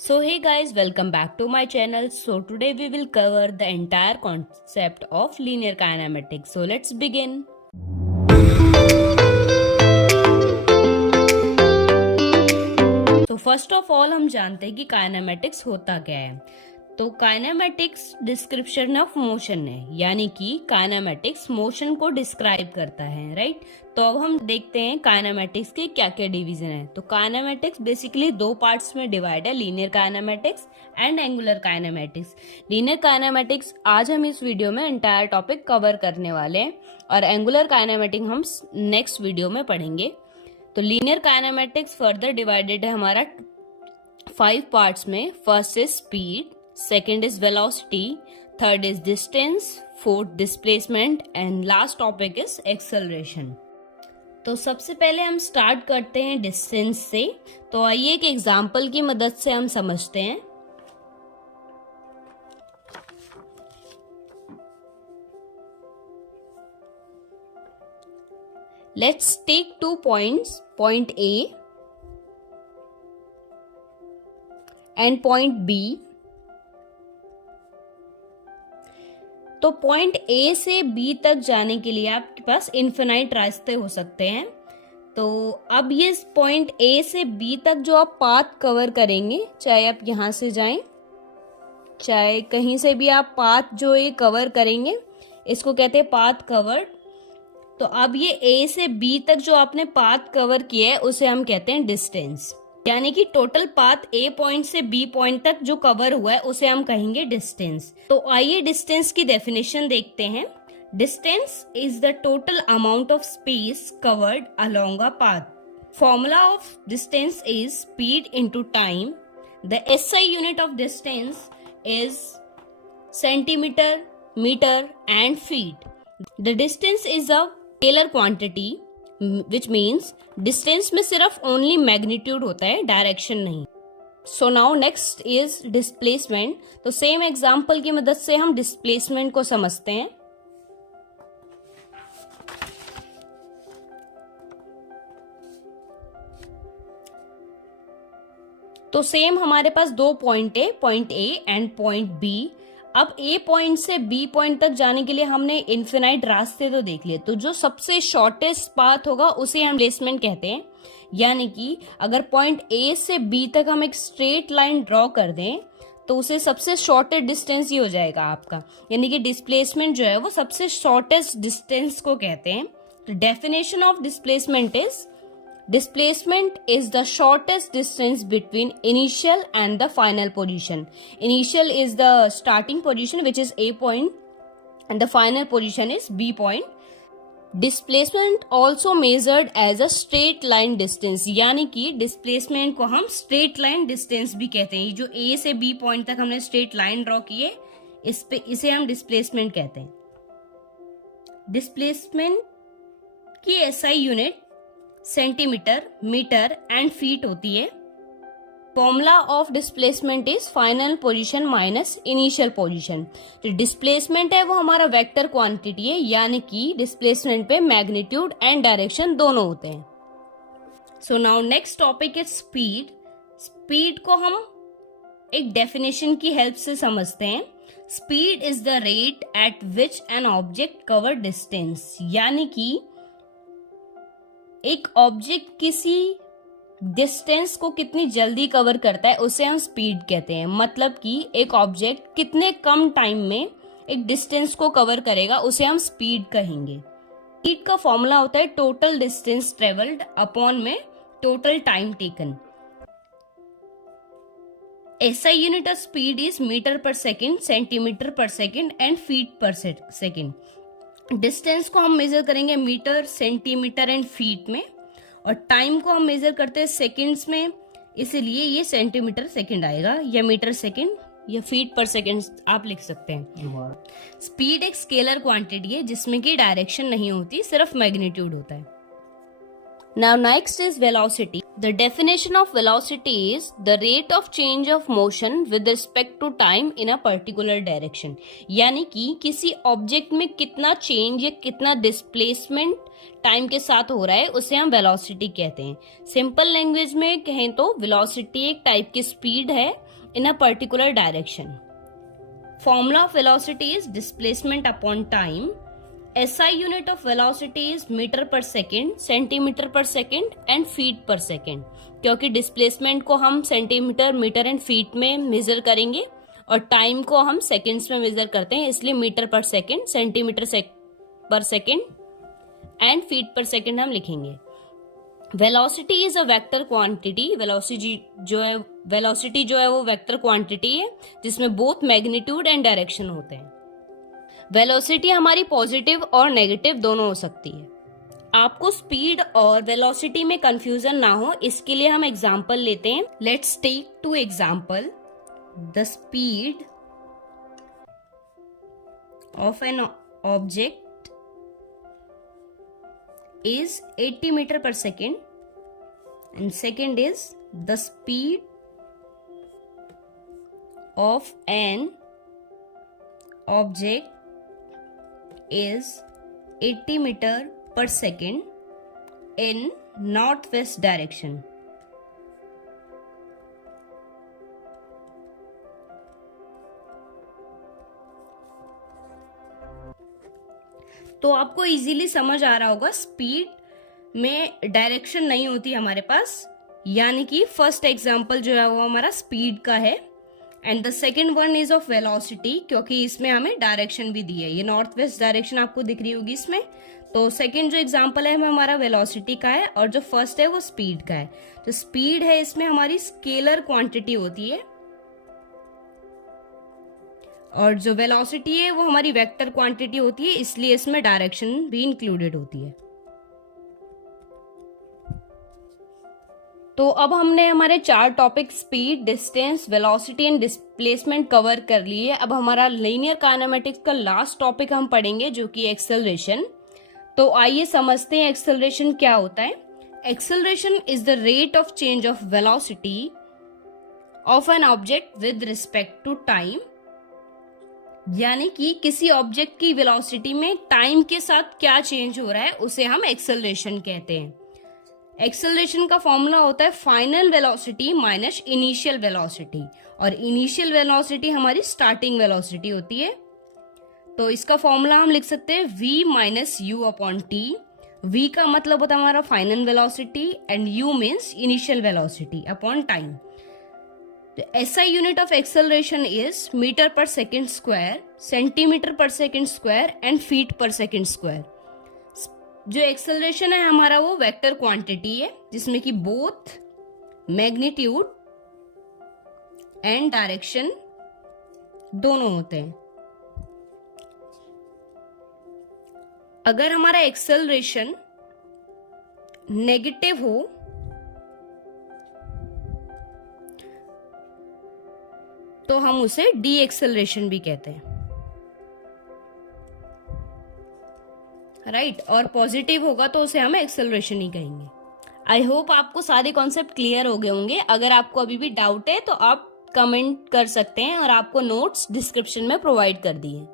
So hey guys, welcome back to my channel. So today we will cover the entire concept of linear kinematics. So let's begin. तो first of all हम जानते हैं कि kinematics होता क्या है। तो काइनेमेटिक्स डिस्क्रिप्शन ऑफ मोशन है, यानी कि काइनेमेटिक्स मोशन को डिस्क्राइब करता है, राइट। तो अब हम देखते हैं काइनेमेटिक्स के क्या क्या डिवीजन है। तो काइनेमेटिक्स बेसिकली दो पार्ट्स में डिवाइड है, linear kinematics and angular kinematics. Linear kinematics आज हम इस वीडियो में एंटायर टॉपिक कवर करने वाले हैं और एंगुलर काइनेमेटिक्स हम नेक्स्ट वीडियो में पढ़ेंगे। तो लीनियर काइनेमेटिक्स फर्दर डिवाइडेड है हमारा 5 पार्ट्स में। First is speed, second is velocity, third is distance, fourth displacement and last topic is acceleration. तो सबसे पहले हम स्टार्ट करते हैं डिस्टेंस से। तो आइए एक एग्जांपल की मदद से हम समझते हैं। Let's take 2 points, point A and point B. तो पॉइंट A से B तक जाने के लिए आपके पास इनफिनाइट रास्ते हो सकते हैं। तो अब ये पॉइंट A से B तक जो आप पाथ कवर करेंगे, चाहे आप यहाँ से जाएं, चाहे कहीं से भी आप पाथ जो ये कवर करेंगे, इसको कहते हैं पाथ कवर्ड। तो अब ये A से B तक जो आपने पाथ कवर किया है उसे हम कहते हैं डिस्टेंस, यानी कि टोटल पाथ A पॉइंट से B पॉइंट तक जो कवर हुआ है उसे हम कहेंगे डिस्टेंस। तो आइए डिस्टेंस की डेफिनेशन देखते हैं। Distance is the total amount of space covered along a path. Formula of distance is speed into time. The SI unit of distance is centimetre, metre and feet. The distance is a scalar quantity which means distance में सिर्फ only magnitude होता है, direction नहीं। So now next is displacement. तो same example की मदद से हम डिस्प्लेसमेंट को समझते हैं। तो सेम हमारे पास दो पॉइंट है, point A and point B। अब A पॉइंट से B पॉइंट तक जाने के लिए हमने इनफिनाइट रास्ते तो देख लिए, तो जो सबसे शॉर्टेस्ट पाथ होगा उसे हम प्लेसमेंट कहते हैं। यानी कि अगर पॉइंट A से B तक हम एक स्ट्रेट लाइन ड्रॉ कर दें तो उसे सबसे शॉर्टेस्ट डिस्टेंस ही हो जाएगा आपका, यानी कि डिस्प्लेसमेंट जो है वो सबसे शॉर्टेस्ट डिस्टेंस को कहते हैं। तो definition of displacement is displacement is the shortest distance between initial and the final position. Initial is the starting position which is A point and the final position is B point. Displacement also measured as a straight line distance, यानी कि displacement को हम straight line distance भी कहते हैं। जो A से B point तक हमने straight line draw की है, इसे हम displacement कहते हैं। Displacement की SI unit centimetre, metre and feet होती है। Formula of displacement is final position minus initial position. जो डिस्प्लेसमेंट है वो हमारा वेक्टर क्वांटिटी है, यानी कि डिस्प्लेसमेंट पे मैग्नीट्यूड एंड डायरेक्शन दोनों होते हैं। सो now next topic is speed. Speed को हम एक डेफिनेशन की हेल्प से समझते हैं। Speed is the rate at which an object cover distance, यानी कि एक ऑब्जेक्ट किसी डिस्टेंस को कितनी जल्दी कवर करता है उसे हम स्पीड कहते हैं। मतलब कि एक ऑब्जेक्ट कितने कम टाइम में एक डिस्टेंस को कवर करेगा उसे हम स्पीड कहेंगे। स्पीड का फॉर्मूला होता है टोटल डिस्टेंस ट्रेवल्ड अपॉन में total time taken. SI unit of speed is metre per second, centimetre per second and feet per second. Distance को हम मेजर करेंगे मीटर, सेंटीमीटर एंड फीट में, और टाइम को हम मेजर करते हैं सेकंड्स में, इसीलिए ये सेंटीमीटर सेकंड आएगा या मीटर सेकंड या फीट पर सेकंड आप लिख सकते हैं। स्पीड एक स्केलर क्वांटिटी है जिसमें कि डायरेक्शन नहीं होती, सिर्फ मैग्नीट्यूड होता है। Now next is velocity. The definition of velocity is the rate of change of motion with respect to time in a particular direction. यानी कि किसी ऑब्जेक्ट में कितना चेंज या कितना डिस्प्लेसमेंट टाइम के साथ हो रहा है उसे हम वेलोसिटी कहते हैं। सिंपल लैंग्वेज में कहें तो वेलोसिटी एक टाइप की स्पीड है in a particular direction. Formula of velocity is displacement upon time. SI unit of velocity is meter per second, centimetre per second and feet per second, क्योंकि displacement को हम centimetre, metre and feet में major करेंगे और time को हम seconds में major करते हैं, इसलिए metre per second, centimetre per second and feet per second हम लिखेंगे. Velocity is a vector quantity. Velocity जो है वो वेक्टर क्वांटिटी है जिसमें बोथ मैग्नीट्यूड एंड डायरेक्शन होते हैं. वेलोसिटी हमारी पॉजिटिव और नेगेटिव दोनों हो सकती है. आपको स्पीड और वेलोसिटी में कंफ्यूजन ना हो इसके लिए हम एग्जांपल लेते हैं. Let's take two example. The speed of an object is 80 meter per second and second is the speed of an object is 80 meter per second in northwest direction. तो आपको इजीली समझ आ रहा होगा स्पीड में direction नहीं होती हमारे पास, यानी कि फर्स्ट एग्जांपल जो है वो हमारा स्पीड का है and the second one is of velocity, क्योंकि इसमें हमें डायरेक्शन भी दी है. ये नॉर्थ वेस्ट डायरेक्शन आपको दिख रही होगी इसमें. तो सेकंड जो एग्जांपल है हमें हमारा वेलोसिटी का है और जो फर्स्ट है वो स्पीड का है. जो स्पीड है इसमें हमारी स्केलर क्वांटिटी होती है और जो वेलोसिटी है वो हमारी वेक्टर क्वांटिटी होती है, इसलिए इसमें डायरेक्शन भी इंक्लूडेड होती है. तो अब हमने हमारे 4 topic speed, distance, velocity and displacement cover कर लिए. अब हमारा लीनियर काइनेमेटिक्स का लास्ट टॉपिक हम पढ़ेंगे जो कि एक्सेलरेशन. तो आइए समझते हैं एक्सेलरेशन क्या होता है. Acceleration is the rate of change of velocity of an object with respect to time, यानी कि किसी ऑब्जेक्ट की वेलोसिटी में टाइम के साथ क्या चेंज हो रहा है उसे हम एक्सेलरेशन कहते हैं. एक्सेलरेशन का फॉर्मूला होता है final velocity minus initial velocity, और इनिशियल वेलोसिटी हमारी स्टार्टिंग वेलोसिटी होती है. तो इसका फॉर्मूला हम लिख सकते हैं v minus you upon T. v का मतलब होता है हमारा final velocity and u means initial velocity upon time. SI unit of acceleration is meter per second square, centimeter per second square and feet per second square. जो acceleration है हमारा वो vector quantity है जिसमें कि बोथ मैग्नीट्यूड एंड डायरेक्शन दोनों होते हैं. अगर हमारा एक्सेलरेशन नेगेटिव हो तो हम उसे डी एक्सेलरेशन भी कहते हैं, राइट. और पॉजिटिव होगा तो उसे हम एक्सेलरेशन ही कहेंगे. आई होप आपको सारे कॉन्सेप्ट क्लियर हो गए होंगे. अगर आपको अभी भी डाउट है तो आप कमेंट कर सकते हैं और आपको नोट्स डिस्क्रिप्शन में प्रोवाइड कर दिए.